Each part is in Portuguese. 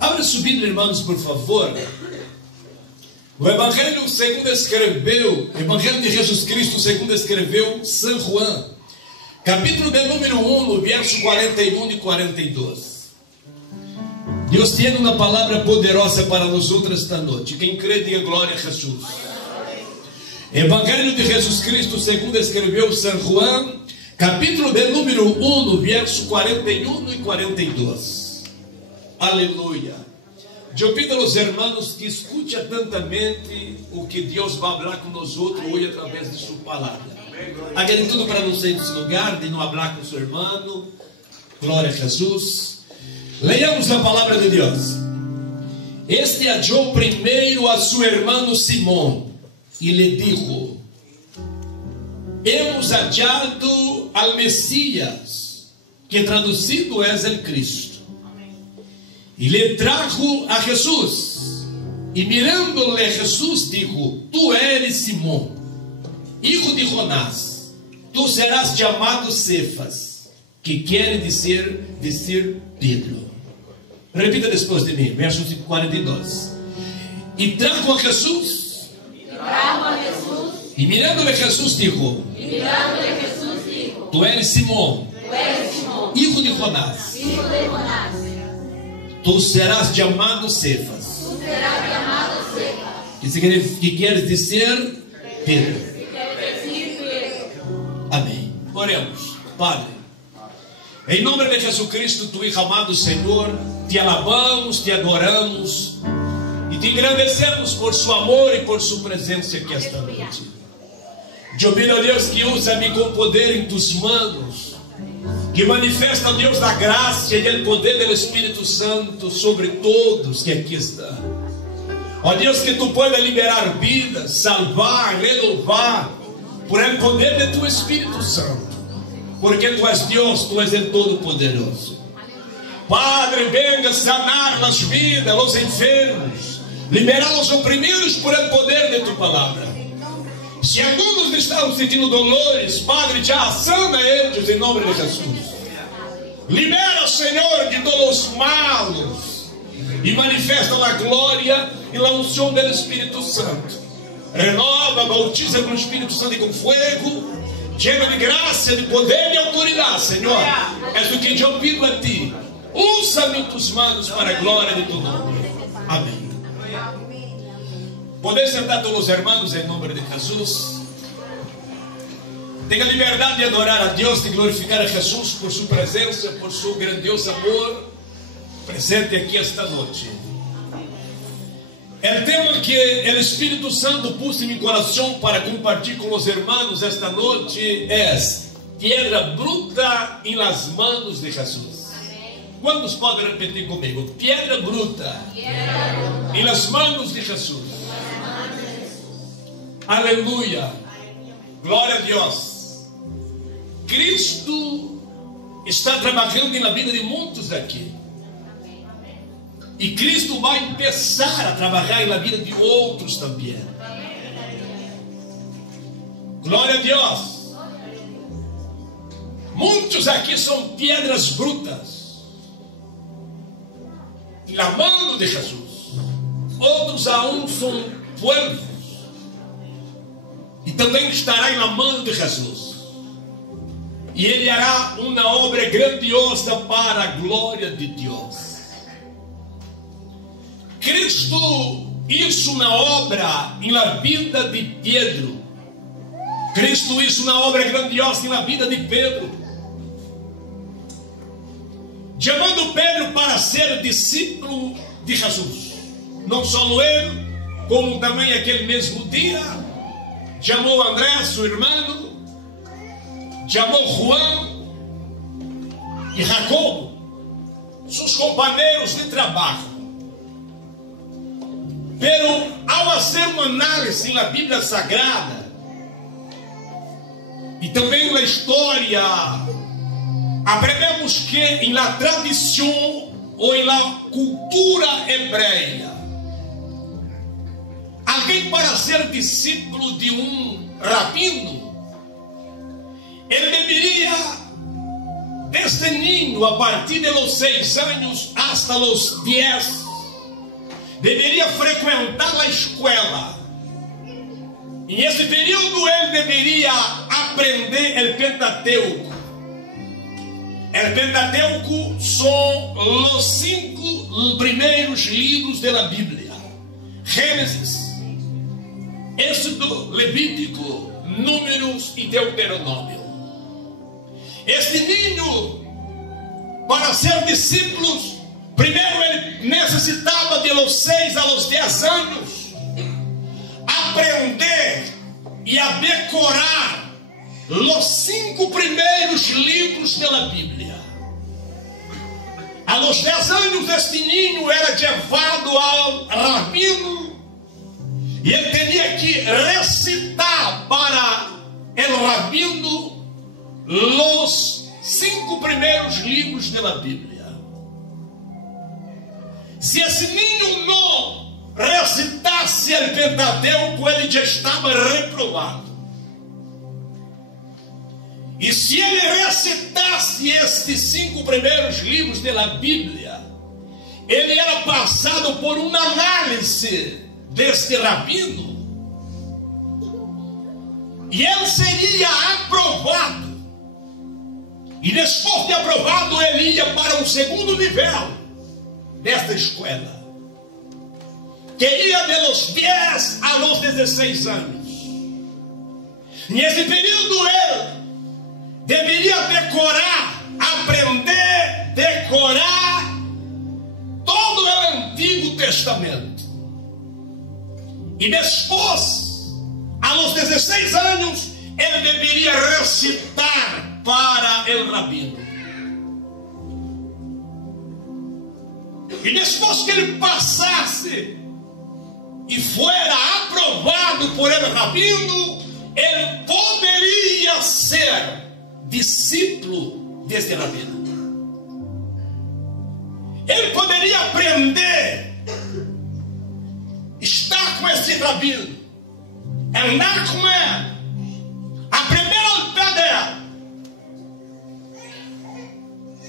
Abra sua Bíblia, irmãos, por favor. O Evangelho segundo escreveu, Evangelho de Jesus Cristo segundo escreveu São João, capítulo de número 1, no verso 41 e 42. Deus tem uma palavra poderosa para nós outros esta noite. Quem crê, diga glória a Jesus. Evangelho de Jesus Cristo segundo escreveu São João, capítulo de número 1, no verso 41 e 42. Aleluia. Eu pido aos irmãos que escutem atentamente o que Deus vai falar com nós outros hoje através de sua palavra. Aquele tudo para não sair desse lugar, de não falar com seu irmão. Glória a Jesus. Leiamos a palavra de Deus. Este hallou primeiro a seu irmão Simão e lhe dijo: hemos hallado al Mesías, que traduzido é el Cristo. E lhe trajo a Jesus. E mirando-lhe Jesus dijo: tu eres Simão, hijo de Jonás, tu serás chamado Cefas, que quer dizer Pedro. Repita depois de mim, verso 42. E trago a Jesus. E mirando-lhe Jesus dijo: tu eres Simão, hijo de Jonás, tu serás chamado Cefas, que quer dizer Pedro. Amém. Oremos. Padre, em nome de Jesus Cristo, tu Hijo amado Senhor, te alabamos, te adoramos e te agradecemos por seu amor e por sua presença aqui esta noite. Eu pido a Deus que usa-me com poder em tus manos, que manifesta, Deus, a graça e o poder do Espírito Santo sobre todos que aqui estão. Ó Deus, que tu puedas liberar vidas, salvar, renovar, por el poder de tu Espírito Santo, porque tu és Deus, tu és el Todo-Poderoso. Padre, venga sanar as vidas, os enfermos, liberar os oprimidos por el poder de tu palavra. Se alguns estão sentindo dolores, Padre, já sana eles em nome de Jesus. Libera, Senhor, de todos os malos e manifesta a glória e a unção do Espírito Santo. Renova, bautiza com o Espírito Santo e com fogo, lleno de graça, de poder e autoridade, Senhor. É o que eu pido a ti. Usa-me em tus manos para a glória de tu nome. Amém. Podem sentar todos os irmãos em nome de Jesus. Tenha liberdade de adorar a Deus, de glorificar a Jesus por sua presença, por seu grandioso amor presente aqui esta noite. O tema que o Espírito Santo pôs em meu coração para compartilhar com os irmãos esta noite é Piedra bruta em las manos de Jesus. Quantos podem repetir comigo? Piedra bruta em las manos de Jesus. Aleluia. Glória a Deus. Cristo está trabalhando na vida de muitos aqui. E Cristo vai começar a trabalhar na vida de outros também. Glória a Deus. Muitos aqui são pedras brutas na mão de Jesus. Outros aún são puercos e também estará na mão de Jesus. E Ele hará uma obra grandiosa para a glória de Deus. Cristo hizo uma obra na vida de Pedro. Cristo hizo uma obra grandiosa na vida de Pedro, chamando Pedro para ser discípulo de Jesus. Não só ele, como também aquele mesmo dia chamou André, seu irmão, chamou João e Jacobo, seus companheiros de trabalho. Pero ao fazer uma análise na Bíblia Sagrada e também na história, aprendemos que na tradição ou na cultura hebreia, alguém para ser discípulo de rabino, ele deveria, desde niño, a partir de los 6 anos hasta los 10, deveria frequentar a escola. E nesse período ele deveria aprender o Pentateuco. O Pentateuco são os 5 primeiros livros da Bíblia: Gênesis, Êxodo, Levítico, Números e Deuteronômio. Este ninho, para ser discípulos, primeiro ele necessitava de los 6 a los 10 anos aprender e a decorar os 5 primeiros livros da Bíblia. A los 10 anos este ninho era levado ao rabino e ele tinha que recitar para o rabino os 5 primeiros livros da Bíblia. Se esse ninho não recitasse o Pentateuco, ele já estava reprovado. E se ele recitasse estes 5 primeiros livros da Bíblia, ele era passado por uma análise deste rabino e ele seria aprovado. E depois de aprovado, ele ia para um segundo nível desta escola, que ia de los 10 a los 16 anos. Nesse período ele deveria decorar todo o Antigo Testamento. E depois, a los 16 anos, ele deveria recitar para o rabino. E depois que ele passasse e fora aprovado por el rabino, ele poderia ser discípulo deste rabino. Ele poderia aprender, estar com esse rabino, andar com ele, aprender ao pé dele.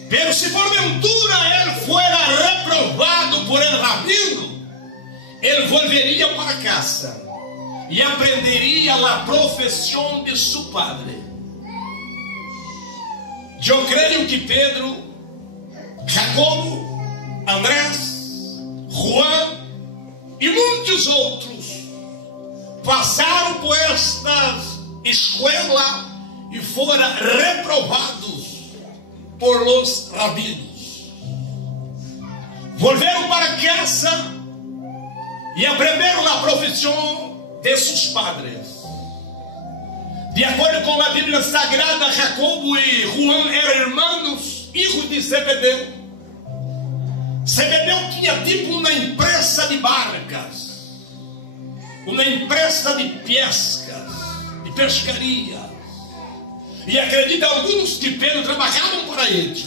Pero se porventura ele fora reprovado por el rabino, ele volveria para casa e aprenderia a profissão de seu padre. Eu creio que Pedro, Jacobo, Andrés, Juan e muitos outros passaram por esta escola e foram reprovados por los rabinos. Volveram para casa e aprenderam a profissão de seus padres. De acordo com a Bíblia Sagrada, Jacobo e Juan eram irmãos, filhos de Zebedeu. Zebedeu tinha tipo uma empresa de barcas, uma empresa de pescas, de pescaria. E acredita alguns que Pedro trabalhavam para eles.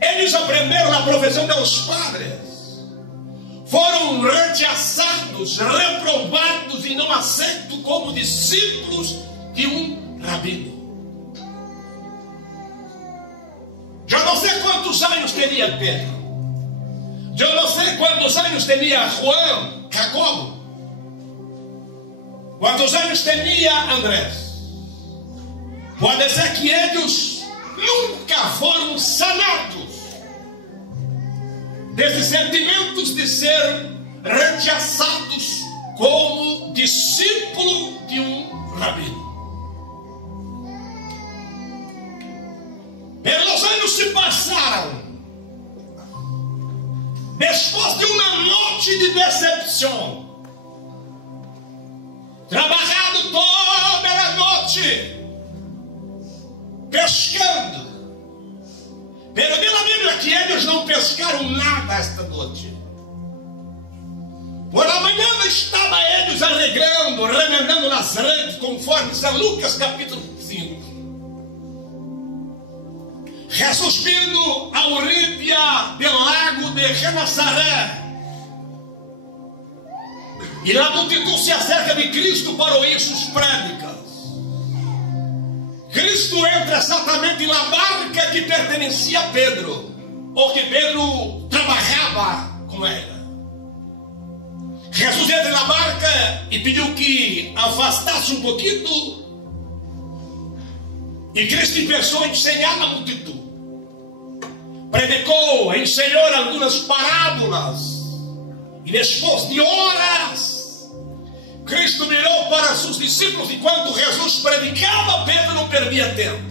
Eles aprenderam a profissão dos padres. Foram rechaçados, reprovados e não aceitos como discípulos de um rabino. Eu não sei quantos anos teria Pedro. Eu não sei quantos anos teria Juan, Jacobo. Quantos anos teria Andrés. Pode ser que eles nunca foram sanados desses sentimentos de ser rechaçados como discípulo de um rabino. Pelos anos se passaram. Depois de uma noite de decepção, trabalhado toda a noite, pescando. Pero diz a Bíblia que eles não pescaram nada esta noite. Por amanhã estavam eles alegrando, remendando as redes, conforme São Lucas capítulo 5. Jesus vindo a orilla do lago de Genezaré. E a multidão se acerca de Cristo para ouvir suas prédicas. Cristo entra exatamente na barca que pertencia a Pedro, ou que Pedro trabalhava com ela. Jesus entra na barca e pediu que afastasse um pouquinho. E Cristo começou a ensinar a multidão. Predicou, ensinou algumas parábolas. E depois de horas, Cristo mirou para seus discípulos. Enquanto Jesus predicava, Pedro não perdia tempo.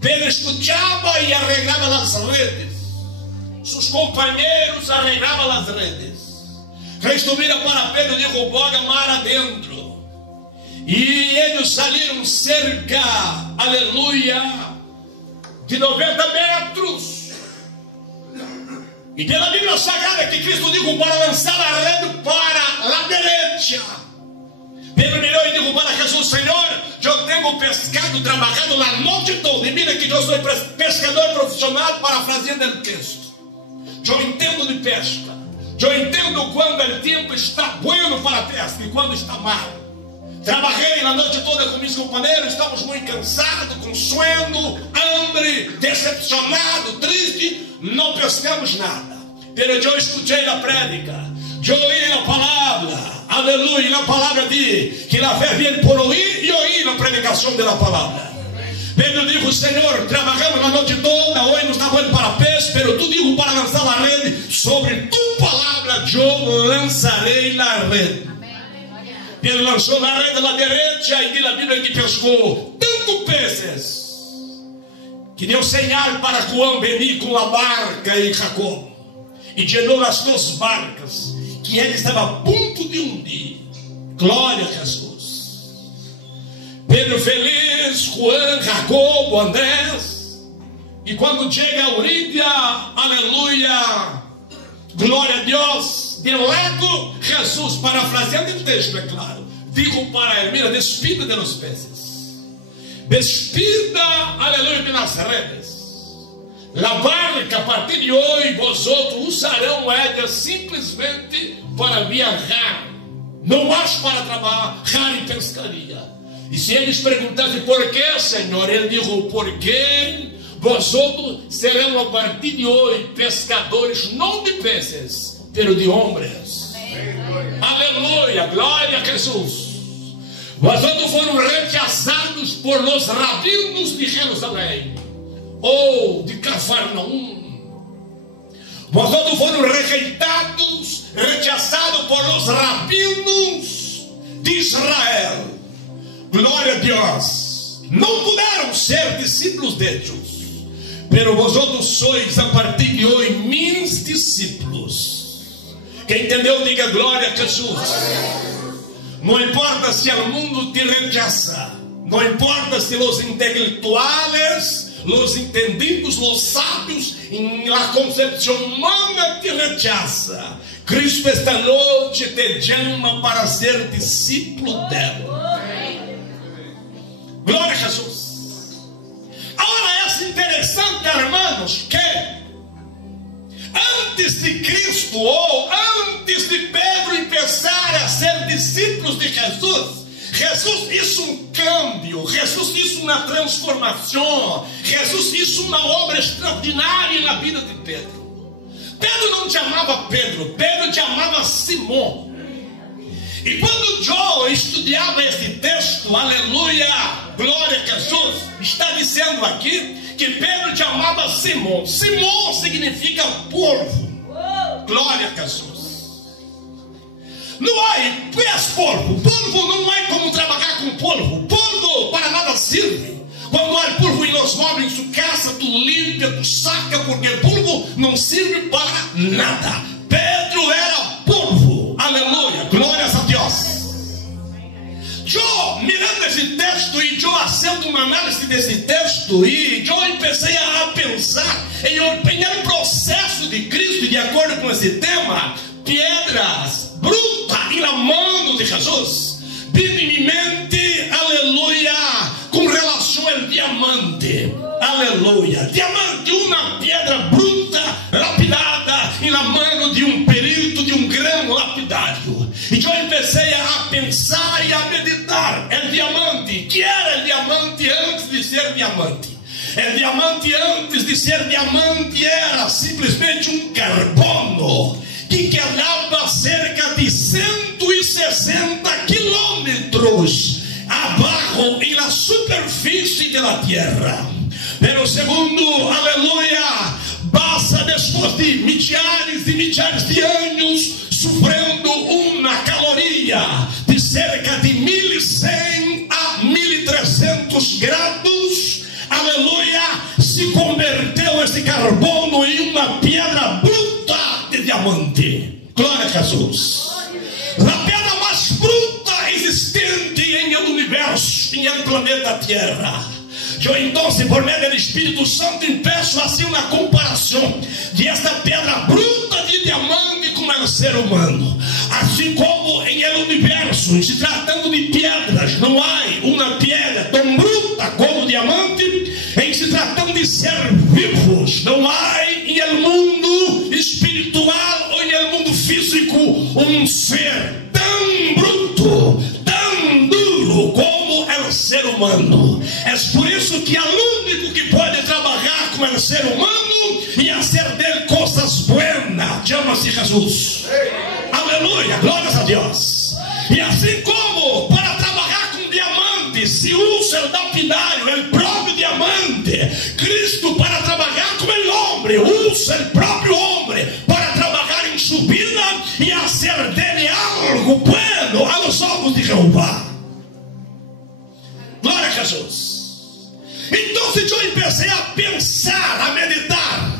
Pedro escutava e arreglava as redes. Seus companheiros arregavam as redes. Cristo mira para Pedro e dijo: boga mar adentro. E eles saíram cerca, aleluia, de 90 metros. E pela Bíblia Sagrada que Cristo dijo para lançar a rede para a direita. Pedro mirou e dijo para Jesus: Senhor, eu tenho pescado, trabalhado na noite toda. E mira que eu sou pescador profissional, parafraseando o texto. Eu entendo de pesca. Eu entendo quando o tempo está bueno para a pesca e quando está mal. Trabalhei na noite toda com meus companheiros, estamos muito cansados, com sono, hambre, decepcionados, tristes, não pescamos nada. Pero eu escutei a prédica, eu ouvi a palavra, aleluia, e a palavra diz que a fé vem por ouvir e ouvir a predicação da palavra. Pedro dijo: Senhor, trabalhamos a noite toda, hoje não está bom para peixe, pero tu digo para lançar a rede, sobre tu palavra eu lançarei a rede. Ele lançou na rede da direita e diz a Bíblia que pescou tanto peixes que deu sinal para João venir com a barca e Jacó e llenou as duas barcas que ele estava a ponto de hundir. Glória a Jesus. Pedro feliz, João, Jacobo, Andrés, e quando chega a orilla, aleluia, glória a Deus. De lado, Jesus, parafraseando o texto, é claro, dijo para ele: mira, despida de los peces, despida, aleluia, de las redes. La barca, a partir de hoje, vosotros usarão ela simplesmente para viajar, não mais para trabalhar em pescaria. E se eles perguntassem por que, Senhor, ele dijo: porque vosotros serão a partir de hoje pescadores, não de peces, pero de homens. Aleluia, glória a Jesus. Vosotros foram rechazados por los rabinos de Jerusalém ou de Cafarnaum. Vosotros foram rejeitados, rechazados por los rabinos de Israel. Glória a Deus. Não puderam ser discípulos de Deus, pero vosotros sois a partir de hoje meus discípulos. Quem entendeu, diga glória a Jesus. Não importa se o mundo te rechaza, não importa se os intelectuales, os entendidos, os sábios, em la concepção humana te rechaza. Cristo esta noite te chama para ser discípulo dele. Glória a Jesus. Agora é interessante, hermanos, que antes de Cristo, ou antes de Pedro começar a ser discípulos de Jesus, Jesus hizo cambio, Jesus hizo uma transformação, Jesus hizo uma obra extraordinária na vida de Pedro. Pedro não chamava Pedro, Pedro chamava Simão. E quando eu estudava este texto, aleluia, glória a Jesus, está dizendo aqui que Pedro chamava Simão. Simão significa polvo. Glória a Jesus. Não há polvo. Polvo não há como trabalhar com polvo. Polvo para nada serve. Quando há polvo em los móveis em sua casa, tu limpa, tu saca, porque polvo não serve para nada. Pedro era polvo. Aleluia, glórias a Deus. Eu, mirando esse texto e eu fazendo uma análise desse texto, e eu comecei a pensar em um processo de Cristo, de acordo com esse tema, pedras brutas na mão de Jesus, divinamente, aleluia, com relação ao diamante, aleluia, diamante, uma pedra bruta, lapidada, na mão de um perito, de um grande lapidário. E eu comecei a pensar e a meditar. O diamante, que era o diamante antes de ser diamante? O diamante antes de ser diamante era simplesmente um carbono que quedava cerca de de 160 kilómetros abajo en la superficie de la tierra. Pero segundo, aleluya, pasa después de millares de años sufriendo una caloría de cerca de 1100 a 1300 grados. Aleluya, se converteu esse carbono em uma pedra bruta de diamante. Glória a Jesus. A pedra mais bruta existente em el universo, em el planeta Tierra. Eu então, por meio do Espírito Santo, peço assim uma comparação de esta pedra bruta de diamante com o ser humano. Assim como em el universo, se tratando de pedras, não há uma pedra tão bruta como o diamante. Em se tratando de ser vivos, não há em el mundo espiritual ou em el mundo físico um ser tão bruto, tão duro como é o ser humano. É por isso que é o único que pode trabalhar com o ser humano e fazer dele coisas buenas. Chama-se Jesus. Aleluia, glórias a Deus. E assim como para trabalhar com diamante se usa o lapidário, o próprio diamante, Cristo para trabalhar com o homem usa o próprio homem para trabalhar em sua vida e fazer dele algo bueno aos olhos de Jeová. Glória a Jesus. Então eu comecei a pensar, a meditar.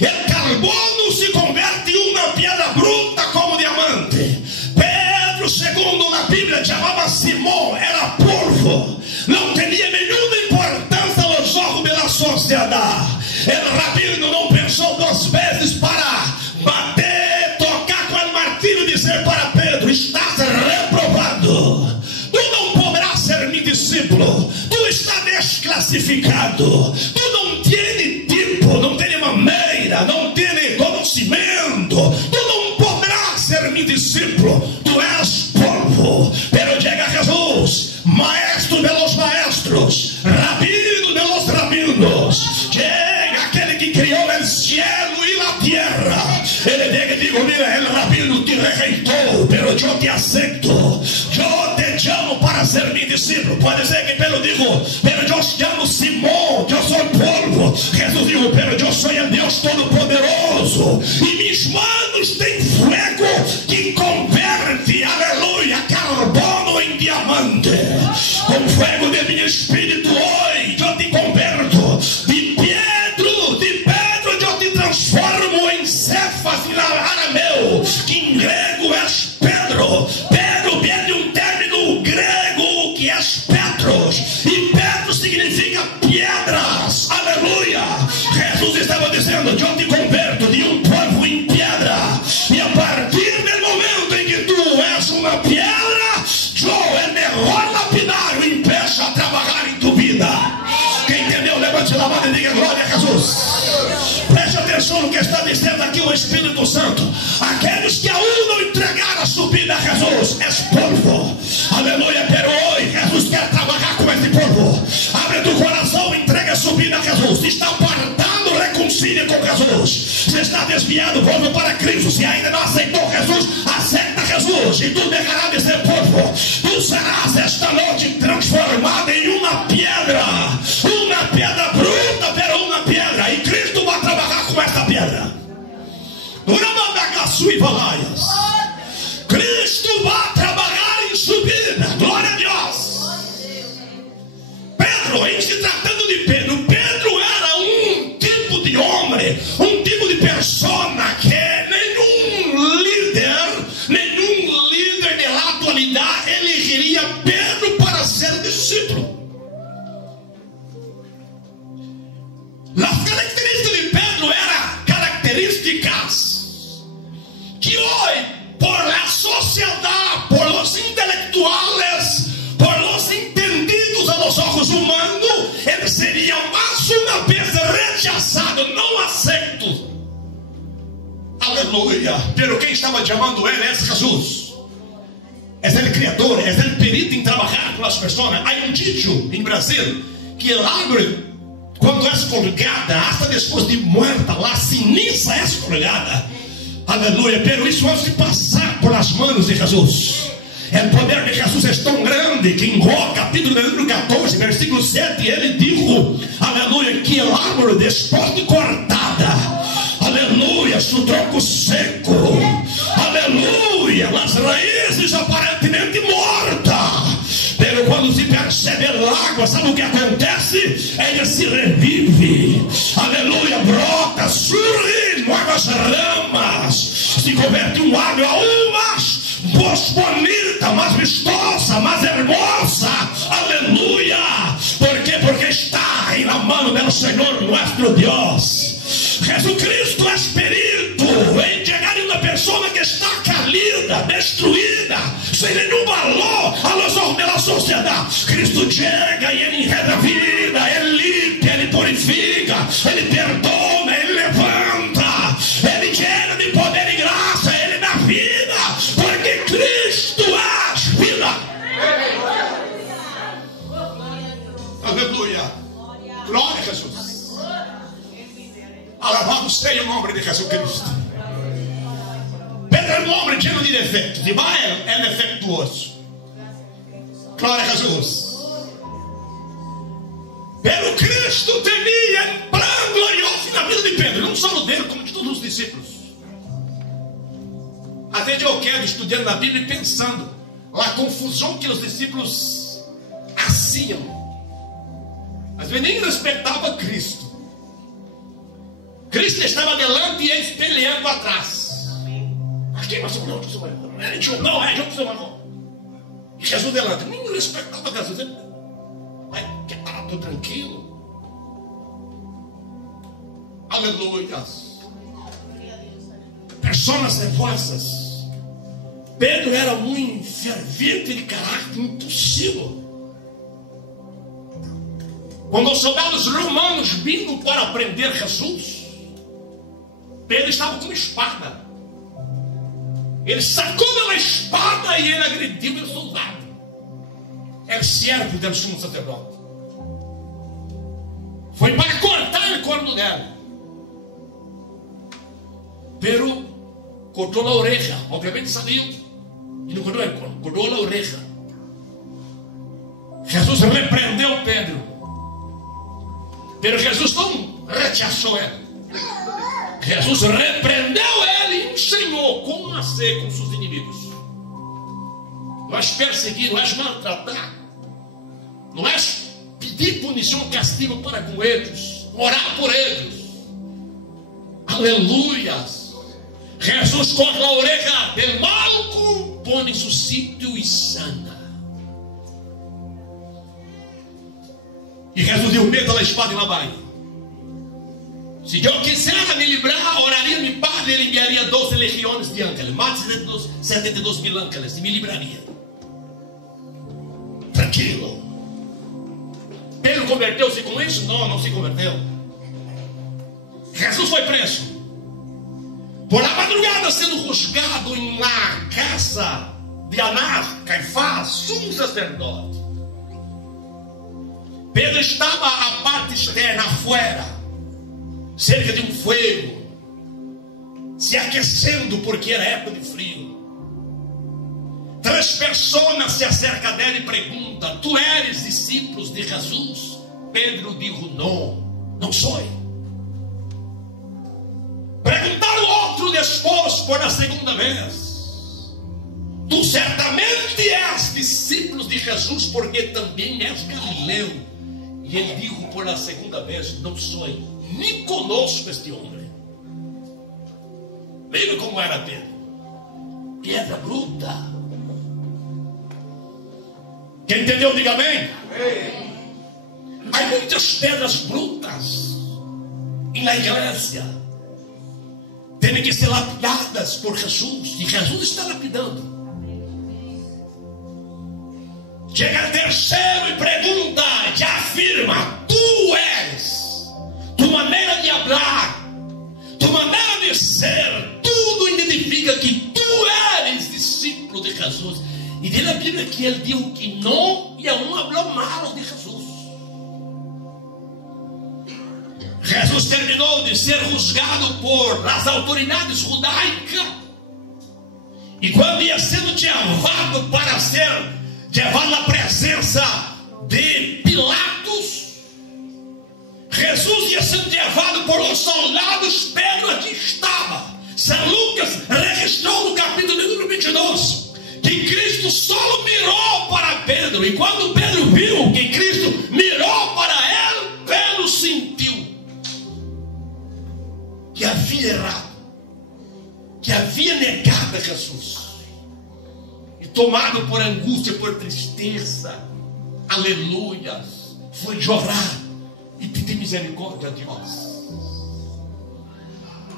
O carbono se converte em uma pedra bruta como diamante. Pedro, segundo na Bíblia, chamava Simão, era polvo. Não tinha nenhuma importância aos olhos da sociedade. O rabino não pensou duas vezes para bater, tocar com o martírio e dizer para Pedro: estás reprovado. Tu não poderás ser meu discípulo. Tu estás desclassificado. Tu não tens tipo, não tens maneira, não tens conhecimento. Tu não poderás ser meu discípulo. Tu és polvo. Pero chega Jesus, maestro de los maestros, rabino de los rabinos. Chega aquele que criou o cielo e a terra. Ele chega e diz: mira, el rabino te rejeitou, pero eu te aceito. Eu te chamo para ser meu discípulo. Pode ser que Pedro digo, pero eu chamo Simão, eu sou polvo. Jesus digo, pero eu sou o Deus Todo-Poderoso. E minhas mãos têm fogo que converte, aleluia, carbono em diamante. Com fogo de meu espírito hoje, eu te converto. De Pedro eu te transformo em Cefas em arameu, que em grego és Pedro. Pedro vem de um término grego que é Petros, e Petros significa pedras, aleluia. Jesus estava dizendo: eu te converto de um povo em pedra, e a partir do momento em que tu és uma pedra, eu é melhor lapidário, empeça a trabalhar em tua vida. Quem entendeu, levante a mão e diga glória a Jesus. Preste atenção no que está dizendo aqui o Espírito Santo. Aqueles que aún não entregaram a sua vida a Jesus, és polvo, aleluia. Pero hoje Jesus quer trabalhar com esse polvo. Abre tu coração, entrega a sua vida a Jesus. Está apartado, reconcilia com Jesus. Se está desviado, volta para Cristo. Se ainda não aceitou Jesus, aceita Jesus, e tu deixarás de ser polvo. Tu serás esta noite transformada em uma pedra bruta, pero uma pedra, e Cristo vai trabalhar com esta pedra. Cristo vai trabalhar em sua vida. Glória a Deus. Pedro, em se tratando de Pedro era um tipo de homem, um tipo de persona que nenhum líder da atualidade elegeria Pedro para ser discípulo. As características de Pedro eram características que hoje, por la sociedade, por los intelectuales, por los entendidos a los ojos humanos, ele seria mais uma vez rechazado, não aceito. Aleluia. Pero quem estava chamando ele é Jesus. É o Criador, é o perito em trabalhar com as pessoas. Há um dicho em Brasil que a árvore, quando é colgada, hasta depois de muerta, a ceniza é colgada. Aleluia. Pero isso antes de passar por las manos de Jesus. O poder de Jesus é tão grande que em Jó, capítulo 14, versículo 7, ele dijo, aleluia, que o árvore después de cortada, aleluia, su tronco seco, aleluia, as raízes aparentemente mortas, pero quando se percebe a água, sabe o que acontece? Ela se revive, aleluia, brota, surge novas ramas, se converte em uma árvore aún mais bonita, mais vistosa, mais hermosa, aleluia. ¿Por quê? Porque está em la mano do Senhor nosso Deus. Jesucristo é perito em chegar em uma pessoa que está calida, destruída, sem nenhum valor aos olhos da sociedade. Cristo chega e ele enreda a vida, ele limpa, ele purifica, ele perdona, ele levanta, ele llena de poder e graça, ele dá vida, porque Cristo é vida. Aleluia. Glória a Jesus. Alabado seja o nome de Jesus Cristo. Pedro é um homem cheio de defeitos. E vai é defeituoso. Glória a Jesus. Pero Cristo temia um plano glorioso na vida de Pedro, não só dele, como de todos os discípulos. Até eu quero estudando a Bíblia e pensando a confusão que os discípulos faziam. Às vezes nem respeitava Cristo. Cristo estava delante e eles peleando atrás. Aqui, mas não, não é, e Jesus delante, nem respeitava Jesus. Vai, que tá tudo tranquilo. Aleluia. Pessoas nervosas. Pedro era muito fervente de caráter, impossível. Quando os soldados romanos vinham para prender Jesus, Pedro estava com uma espada. Ele sacou da espada e ele agrediu o soldado. Era servo do sumo sacerdote. Foi para cortar o corno dela. Pedro cortou a orelha. Obviamente saiu. E não cortou o corno, cortou a orelha. Jesus repreendeu Pedro. Pero Jesus não rechaçou ele. Jesus repreendeu ele e ensinou como nascer com seus inimigos. Não és perseguir, não és maltratar, não és pedir punição, castigo para com eles, orar por eles. Aleluia. Jesus corta a orelha del malco, põe em seu sítio e sana. E Jesus deu medo da espada e lá vai. Se eu quisesse me livrar, oraria meu Padre, ele enviaria 12 legiões de ángeles, mais de 72 mil ángeles, e me livraria. Tranquilo. Pedro converteu-se com isso? Não, não se converteu. Jesus foi preso. Por a madrugada sendo juzgado em uma casa de Anás, Caifás, sumo sacerdote. Pedro estava à parte externa, afuera, cerca de um fogo, se aquecendo porque era época de frio. 3 pessoas se acercam dele e perguntam: tu eres discípulo de Jesus? Pedro disse: não, não sou. Perguntaram outro depois por a segunda vez: tu certamente és discípulo de Jesus, porque também és galileu. E ele disse por a segunda vez: não sou, nem conosco este homem. Veja como era Pedro, pedra bruta. Quem entendeu, diga amém. Há muitas pedras brutas na igreja, tem que ser lapidadas por Jesus, e Jesus está lapidando. Chega terceiro e pergunta, e afirma: tu és, tu maneira de falar, tu maneira de ser, tudo identifica que tu eres discípulo de Jesus. E diz a Bíblia que ele disse que não, e aún falou mal de Jesus. Jesus terminou de ser juzgado por as autoridades judaicas E quando ia sendo levado para ser levado à presença de Pilatos, Jesus ia sendo levado por os soldados. Pedro aqui estava. São Lucas registrou no capítulo número 22 que Cristo só mirou para Pedro. E quando Pedro viu que Cristo mirou para ele, Pedro sentiu que havia errado, que havia negado a Jesus. E tomado por angústia, por tristeza, aleluia, foi chorar e pedir misericórdia a Deus.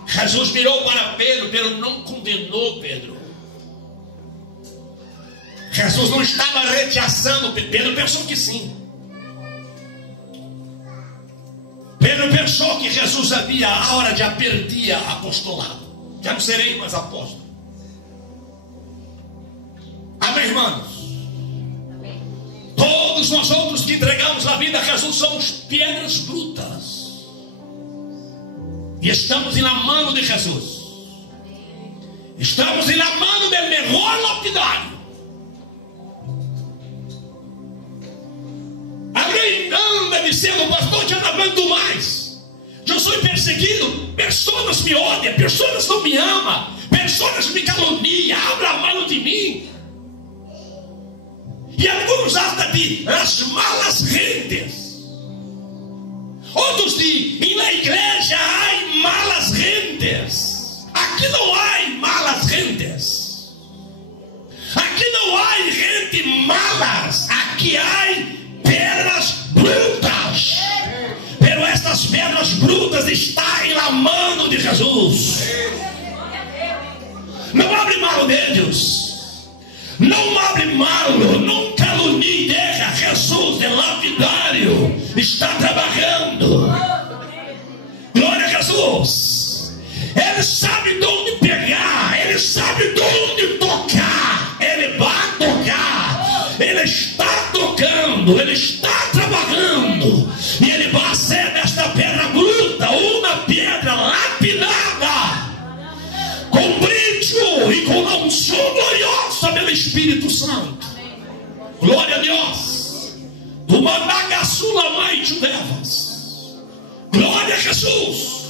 Jesus mirou para Pedro. Pedro não condenou Pedro. Jesus não estava rechaçando Pedro. Pedro pensou que sim. Pedro pensou que Jesus havia a hora de perder apostolado. Já não serei mais apóstolo. Amém, irmãos? Amém. Todos nós outros que entregamos a vida a Jesus somos pedras brutas. E estamos na mão de Jesus. Estamos na mão do melhor lapidário. Alguém anda dizendo: pastor, já não aguento mais. Eu sou perseguido. Pessoas me odiam, pessoas não me amam, pessoas me caluniam, abram mão de mim. E alguns até de as malas gentes. Outros dizem: na igreja há malas gentes. Aqui não há malas gentes. Aqui não há gente malas. Aqui há pedras brutas. Pero estas pedras brutas estão na mão de Jesus. Não abre mão deles. Não abre mão, não calunie, deixa. Jesus é lapidário, está trabalhando. Glória a Jesus. Ele sabe de onde pegar, ele sabe de onde tocar. Ele vai tocar, ele está tocando, ele está trabalhando. E ele vai ser desta pedra bruta uma pedra lapidada, com brilho e com a unção gloriosa pelo Espírito Santo. Glória a Deus. Do Managaçula mãe de Devas. Glória a Jesus.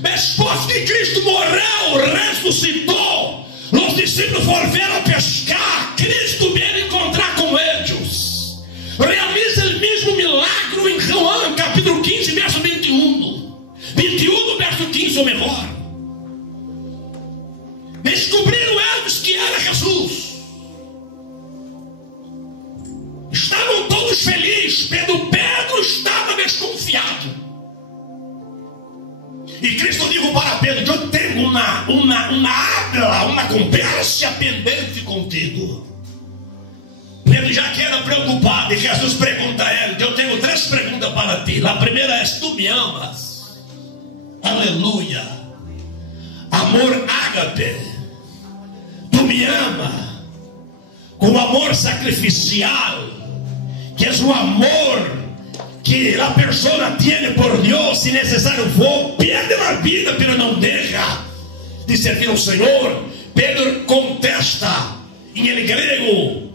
Depois que Cristo morreu, ressuscitou, os discípulos foram pescar. Cristo veio encontrar com eles. Realiza o mesmo milagre em João, capítulo 15, verso 21. 21, verso 15, ou melhor. Descobriram eles que era Jesus. Estavam todos felizes. Pedro estava desconfiado. E Cristo disse para Pedro: eu tenho uma conversa pendente contigo. Pedro já que era preocupado, e Jesus pergunta a ele: eu tenho 3 perguntas para ti. A primeira é: tu me amas? Aleluia. Amor ágape. Tu me ama com amor sacrificial, que é o amor que a pessoa tem por Deus. Se necessário for, perde a vida, mas não deixa de servir ao Senhor. Pedro contesta em grego,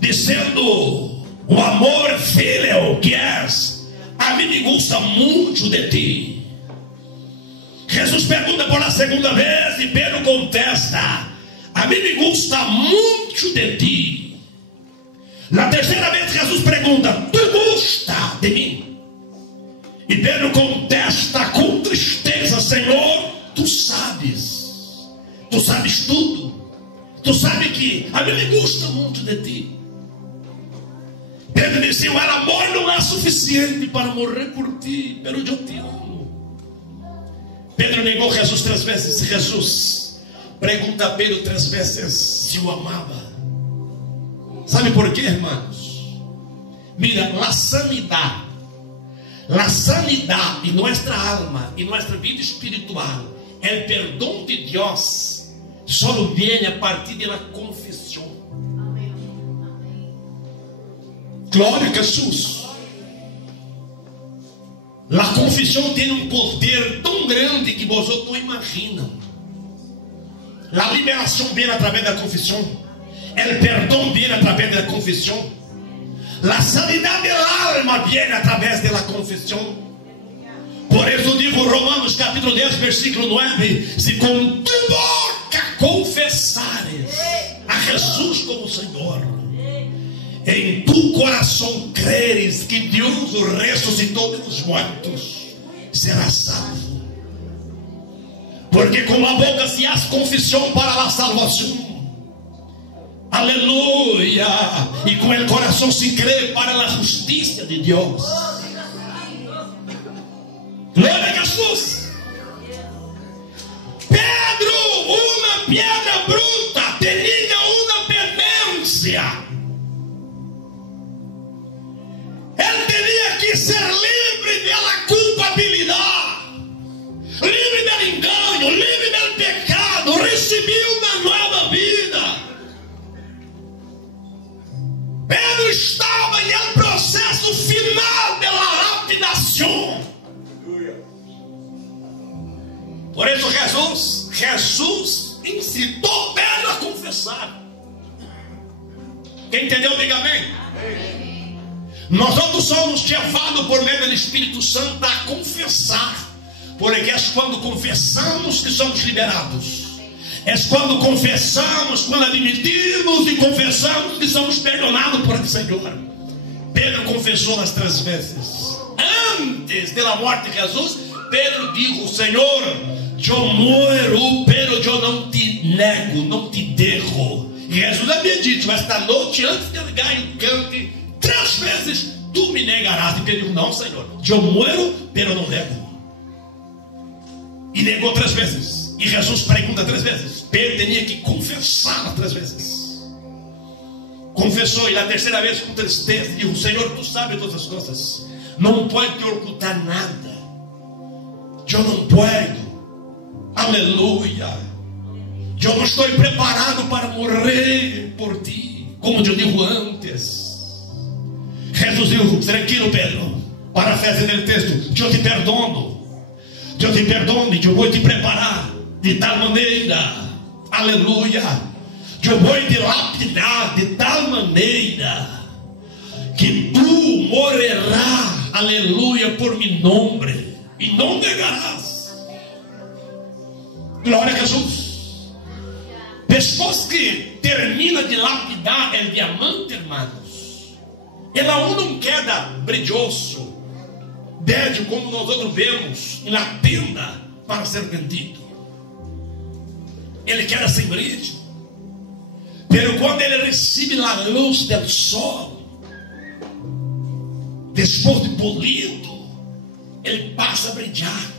dizendo: o amor filho que és, a mim me gusta muito de ti. Jesus pergunta por a segunda vez e Pedro contesta: a mim me gusta muito de ti. Na terceira vez Jesus pergunta: tu gosta de mim? E Pedro contesta com tristeza: Senhor, tu sabes tudo. Tu sabes que a mim me gusta muito de ti. Pedro disse: o amor não é suficiente para morrer por ti, mas eu te amo. Pedro negou Jesus 3 vezes. Jesus pergunta a Pedro 3 vezes se o amava. Sabe por quê, irmãos? Mira, a sanidade em nossa alma, em nossa vida espiritual, o perdão de Deus só vem a partir da confissão. Glória a Jesus. A confissão tem um poder tão grande que vocês não imaginam. La liberación viene a través de la confesión. El perdón viene a través de la confesión. La sanidad del alma viene a través de la confesión. Por eso digo Romanos capítulo 10 versículo 9: si con tu boca confesares a Jesús como Señor, en tu corazón creres que Dios resucitó de los muertos, serás salvo. Porque con la boca se hace confesión para la salvación. Aleluya. Y con el corazón se cree para la justicia de Dios. Gloria a Jesús. Pedro, una piedra bruta, tenía una pendencia. Él tenía que ser libre de la culpabilidad, libre del engaño, libre del pecado, recibir una nueva vida. Pedro estava en el proceso final de la lapidación. Por eso Jesús incitou Pedro a confessar. Quem entendeu, diga amém. Nós somos levados por meio do Espírito Santo a confessar, porque é quando confessamos que somos liberados. É quando confessamos, quando admitimos e confessamos que somos perdonados por el Senhor. Pedro confessou as 3 vezes. Antes da morte de Jesus, Pedro disse: Senhor, eu muero, pero eu não te nego, não te dejo. E Jesus havia dito: esta noite, antes de o galho cante 3 vezes, tu me negarás. E Pedro disse: não, Senhor, eu muero, pero não nego. E negou 3 vezes. E Jesus pergunta 3 vezes. Pedro tinha que confessar 3 vezes. Confessou, e na 3ª vez com tristeza disse: Senhor, tu sabes todas as coisas, não pode te ocultar nada. Eu não posso. Aleluia. Eu não estou preparado para morrer por ti, como eu digo antes. Jesus disse: tranquilo, Pedro, para a festa do texto, eu te perdono. Eu te perdono e eu vou te preparar de tal maneira, aleluia, eu vou te lapidar de tal maneira que tu morrerás, aleluia, por mi nombre, e não negarás. Glória a Jesus. Depois que termina de lapidar o diamante, hermanos, ela não queda brilhoso, verde, como nós outros vemos na tenda para ser vendido. Ele quer sem brilho. Pero quando ele recebe a luz do sol, depois de polido, ele passa a brilhar.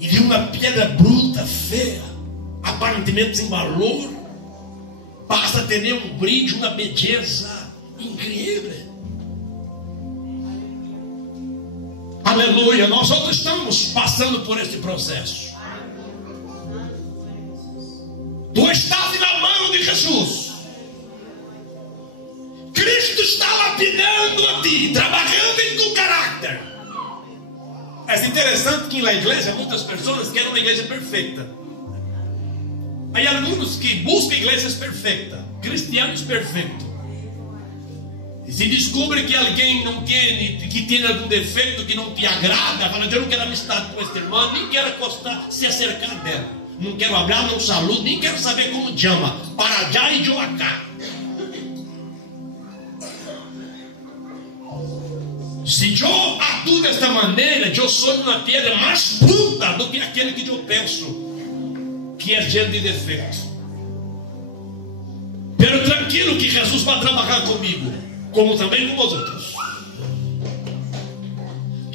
E de uma pedra bruta, feia, aparentemente sem valor, passa a ter um brilho, uma beleza incrível. Aleluia. Nós outros estamos passando por esse processo. Tu estás na mão de Jesus. Cristo está lapidando a ti, trabalhando em tu caráter. É interessante que na igreja muitas pessoas querem uma igreja perfeita. Há alguns que buscam igrejas perfeitas, cristianos perfeitos. E se descobre que alguém não tem, que tem algum defeito que não te agrada, fala: eu não quero amistade com esta irmã, nem quero se acercar dela, não quero falar, não saludo, nem quero saber como chama, para já e eu acá. Se eu atuo desta maneira, eu sou uma pedra mais bruta do que aquele que eu penso que é cheio de defeito. Pero tranquilo que Jesus vai trabalhar comigo, como também com os outros.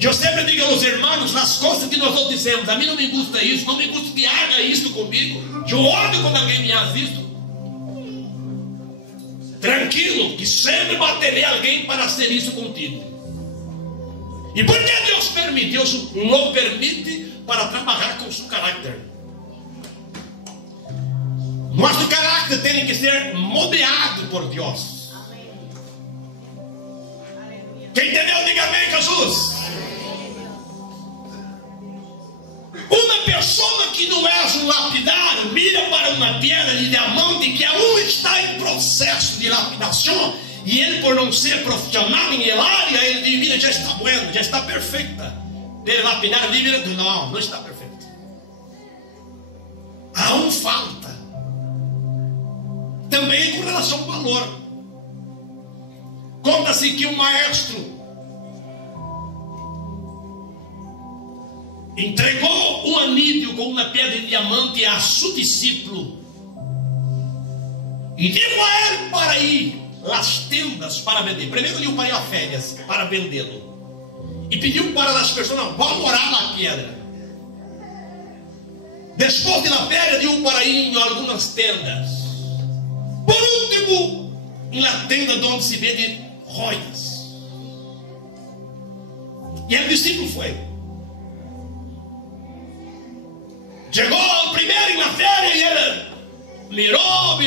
Eu sempre digo aos irmãos as coisas que nós dizemos: a mim não me gusta isso, não me gusta que haga isso comigo. Eu odio quando alguém me faz isso. Tranquilo que sempre vai ter alguém para fazer isso contigo. E por que Deus permite? Deus lo permite para trabalhar com seu caráter. Nosso caráter tem que ser modelado por Deus. Quem entendeu, diga amém, Jesus. Uma pessoa que não é um lapidário, mira uma pedra de diamante que aún está em processo de lapidação, e ele, por não ser profissional em área, ele divide, já está bueno, já está perfeita. Ele lapidar a Bíblia, não está perfeita. Aún falta. Também com relação ao valor. Conta-se que um maestro entregou um anillo com uma pedra de diamante a seu discípulo e deu a ele para ir às tendas para vender. Primeiro ele para ir a férias para vendê-lo e pediu para as pessoas: não, vão morar na pedra. Depois de la pedra deu para ir em algumas tendas. Por último, na tenda onde se vende joias. E o discípulo foi. Chegou primeiro na feira e ele mirou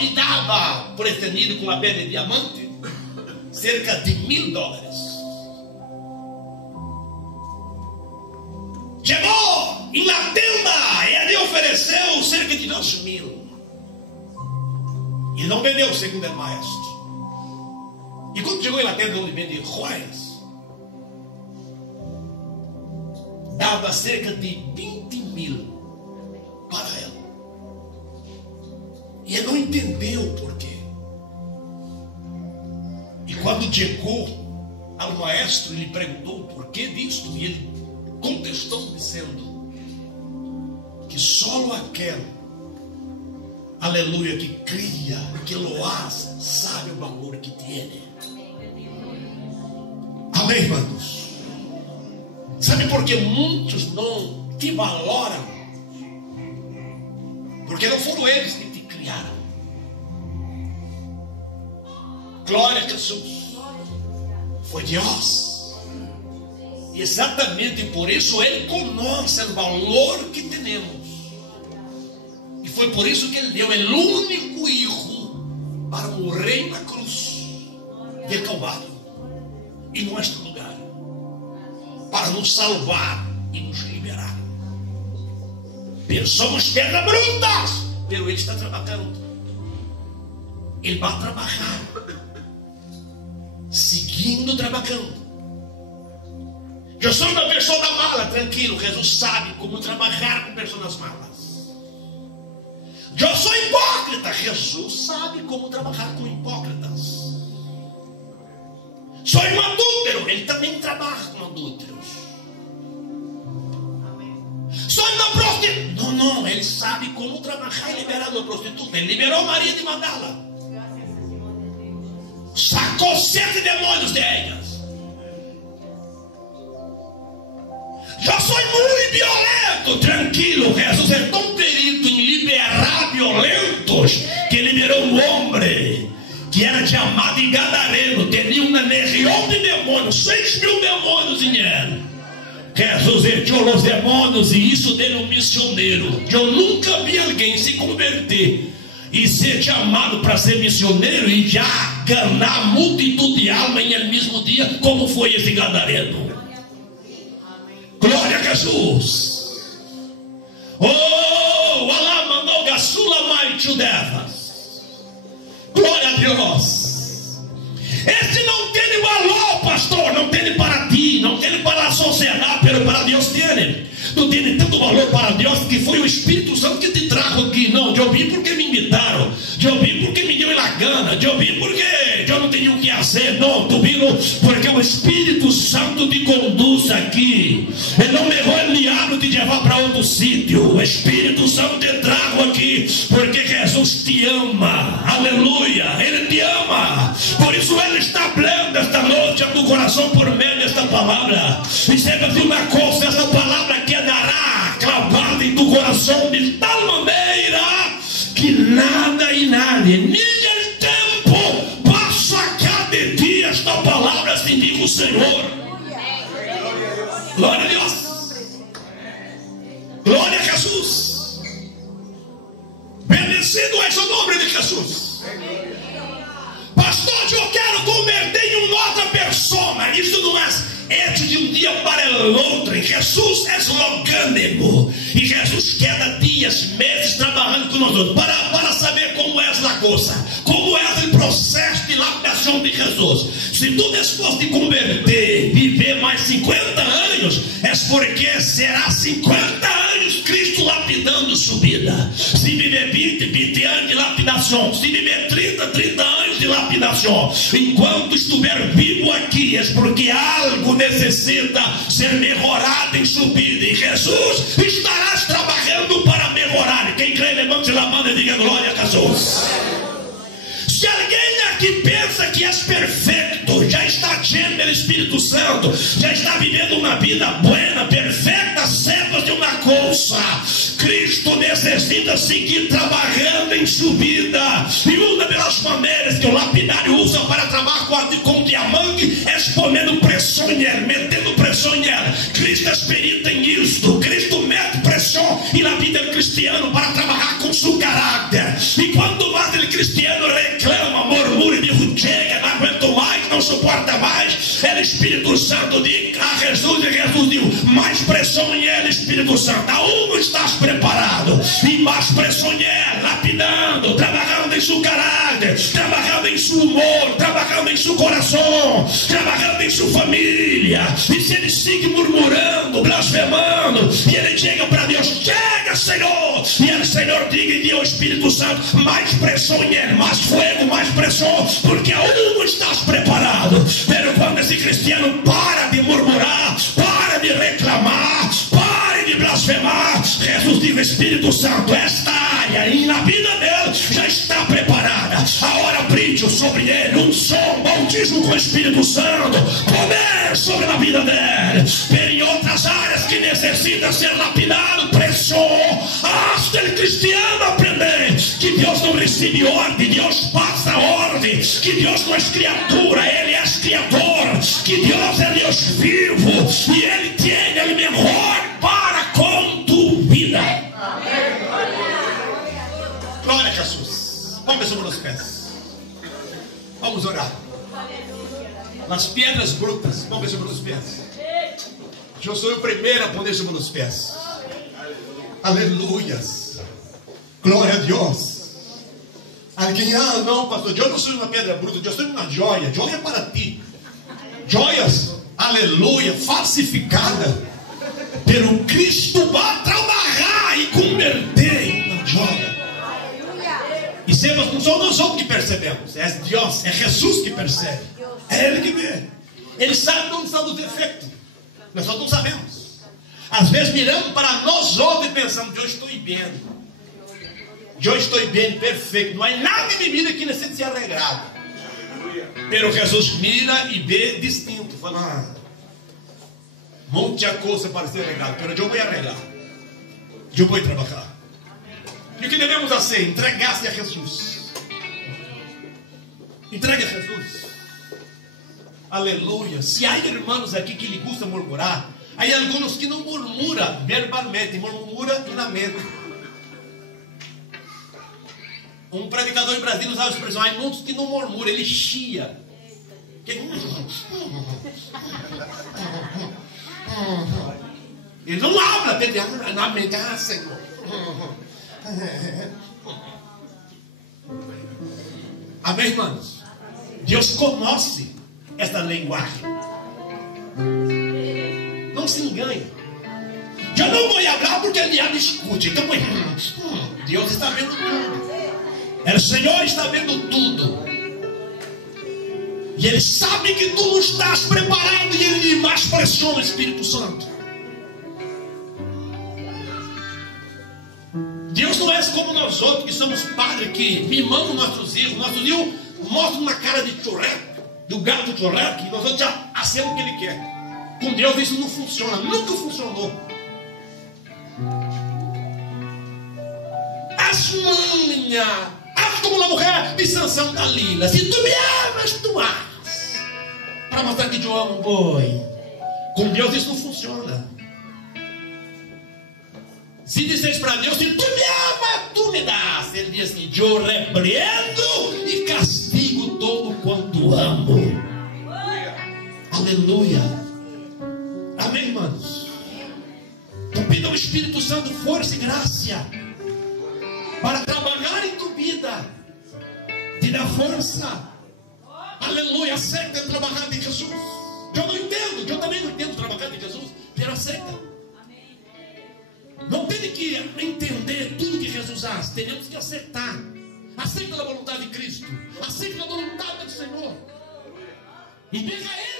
e dava pretendido com a pedra de diamante cerca de $1.000. Chegou na tenda e ele ofereceu cerca de 2.000. E não vendeu segundo o maestro. E quando chegou na tenda onde vende joias, dava cerca de 20.000 para ela. E ele não entendeu o porquê. E quando chegou ao maestro, ele perguntou o porquê disto, e ele contestou dizendo que só aquele, aleluia, que cria, que lo hace, sabe o valor que tem. Amém, irmãos? Sabe por que muitos não te valoram? Porque não foram eles que te criaram. Glória a Jesus. Foi Deus. E exatamente por isso Ele conhece o valor que temos. E foi por isso que Ele deu o único Hijo para morrer na cruz de Calvário, em nosso lugar, para nos salvar e nos liberar. Somos pedras brutas, mas Ele está trabalhando. Ele vai trabalhar, seguindo trabalhando. Eu sou uma pessoa mala, tranquilo. Jesus sabe como trabalhar com pessoas malas. Eu sou hipócrita. Jesus sabe como trabalhar com hipócritas. Sou um adúltero. Ele também trabalha com adúlteros. Sou uma prostituta. Não, ele sabe como trabalhar e liberar uma prostituta. Ele liberou Maria de Magdala. Sacou 7 demônios de elas. Eu sou muito violento. Tranquilo, Jesus é tão perito em liberar violentos que liberou um homem que era chamado de Gadareno. Tinha uma legião de demônios, 6.000 demônios em ele. Jesus echou os demônios e isso dele um missioneiro. Eu nunca vi alguém se converter e ser chamado para ser missioneiro e já ganhar multitud de alma em ele mesmo dia, como foi esse Gadareno. Glória a Jesus. Oh, Allah mandou Gassula mais chudevas. Glória a Deus. Este não tem valor, pastor. Não tem para ti, não tem para a sociedade, mas para Deus tem. Tu tens tanto valor para Deus que foi o Espírito Santo que te trago aqui. Não, eu vim porque me invitaram. Eu vim porque me deu a gana. Eu vim porque eu não tenho o que fazer. Não, tu vim porque o Espírito Santo te conduz aqui. Ele não levou o diabo te levar para outro sítio. O Espírito Santo te trago aqui porque Jesus te ama. Aleluia, Ele te ama. Por isso Ele está abrindo esta noite a tu coração por meio desta palavra. E saiba-te uma coisa, essa palavra quedará clavada em tu coração de tal maneira que nada e nadie, nem o tempo passa cá de ti. Esta palavra se diz o Senhor. Glória a Deus. Glória a Jesus. Bendecido é o nome de Jesus. Pastor, eu quero converter em uma outra pessoa. Isso não é hecho de um dia para o outro. Jesus é longânimo. E Jesus queda dias, meses trabalhando trabalhando com nós outros para saber como é a coisa, como é o processo de lapidação de Jesus. Se tu después de converter, viver mais 50 anos, é porque será 50 anos Cristo lapidando sua vida. Se viver 20 anos de lapidação, se viver 30 anos de lapidação, enquanto estiver vivo aqui, é porque algo necessita ser melhorado em sua vida, e Jesus estarás trabalhando para melhorar. Quem crê, levante a mão e diga glória a Jesus. Se alguém aqui pensa que é perfeito, já está cheio do Espírito Santo, já está vivendo uma vida buena, perfeita, saiba de uma coisa: Cristo necessita seguir trabalhando em sua vida. E uma das maneiras que o lapidário usa para trabalhar com diamante é exponendo pressão nele, metendo pressão nele. Cristo é perito em isto. Cristo mete pressão e lapida o cristiano para trabalhar com seu caráter. E quando mais o cristiano reclama, murmura e diz: chega, não aguento mais, não suporta mais, é o Espírito Santo diz a Jesus, e Jesus diz: mais pressão em ele, Espírito Santo. Aonde estás preparado? E mais pressão em ele, lapidando, trabalhando em seu caráter, trabalhando em seu humor, trabalhando em seu coração, trabalhando em sua família. E se ele sigue murmurando, blasfemando, e ele chega para Deus: chega, Senhor, e o Senhor diga e diz ao Espírito Santo: mais pressão em ele, mais fogo, mais pressão, porque aonde estás preparado? Pero quando esse cristiano para de murmurar, para de reclamar, para de blasfemar, Jesus diz: Espírito Santo, esta área e na vida dele já está preparada. Agora brilho sobre ele, som, bautismo com o Espírito Santo, poder sobre a vida dele. Em outras áreas que necessita ser lapidado, pressão, hasta o cristiano aprender que Deus não recebe ordem, Deus passa ordem, que Deus não é criatura, Ele é criador, que Deus é Deus vivo, e Ele tem o melhor para com tu vida. Glória a Jesus. Vamos sobre os pés. Vamos orar. Nas pedras brutas, Vamos sobre os pés. eu sou o primeiro a poner sobre os pés. Aleluias. Glória a Deus. Alguém: não, pastor, eu não sou uma pedra bruta, eu sou uma joia. Joia para ti. Joias, aleluia, falsificada. Pero Cristo vai trabalhar e converter em uma joia. E sempre não somos nós que percebemos, é Deus, é Jesus que percebe, é Ele que vê. Ele sabe onde estão os defeitos, nós só não sabemos. Às vezes miramos para nós outros e pensamos: eu estou bem, perfeito, não há nada em minha vida que necessite ser arreglado. Pero Jesus mira e vê distinto, fala: muita coisa para ser arreglado, pero eu vou arreglar, eu vou trabalhar. E o que devemos fazer? Entregar-se a Jesus. Entregue a Jesus. Aleluia. Se há irmãos aqui que lhe gusta murmurar, há alguns que não murmuram verbalmente, murmuram na mente. Um predicador em Brasília usava a expressão: há muitos que não murmuram, ele chia. Ele não habla, na mente: Senhor. Amém, irmãos? Deus conhece esta linguagem. Não se engane. Eu não vou falar porque ele já discute. Então, Deus está vendo tudo. O Senhor está vendo tudo. E Ele sabe que tu não estás preparado, e Ele mais pressiona o Espírito Santo. Deus não é como nós outros que somos padres que mimamos nossos filhos mostram uma cara de churreco, do gato churreco, e nós outros já hacemos o que Ele quer. Com Deus isso não funciona, nunca funcionou. As manhas, como a mulher de Sansão Dalila: se tu me amas, tu amas. Para mostrar que eu amo um boi. Com Deus isso não funciona. Se disseres para Deus: se tu me amas, tu me dás. Ele diz assim: eu repreendo e castigo todo quanto amo. Aleluia. Amém, irmãos? Então pida ao Espírito Santo força e graça para trabalhar em tu vida, te dá força. Aleluia, aceita trabalhar em Jesus. Eu não entendo, eu também não entendo trabalhar em Jesus, mas aceita. Não tem que entender tudo que Jesus faz, temos que aceitar. Aceita a vontade de Cristo, aceita a vontade do Senhor e deixa Ele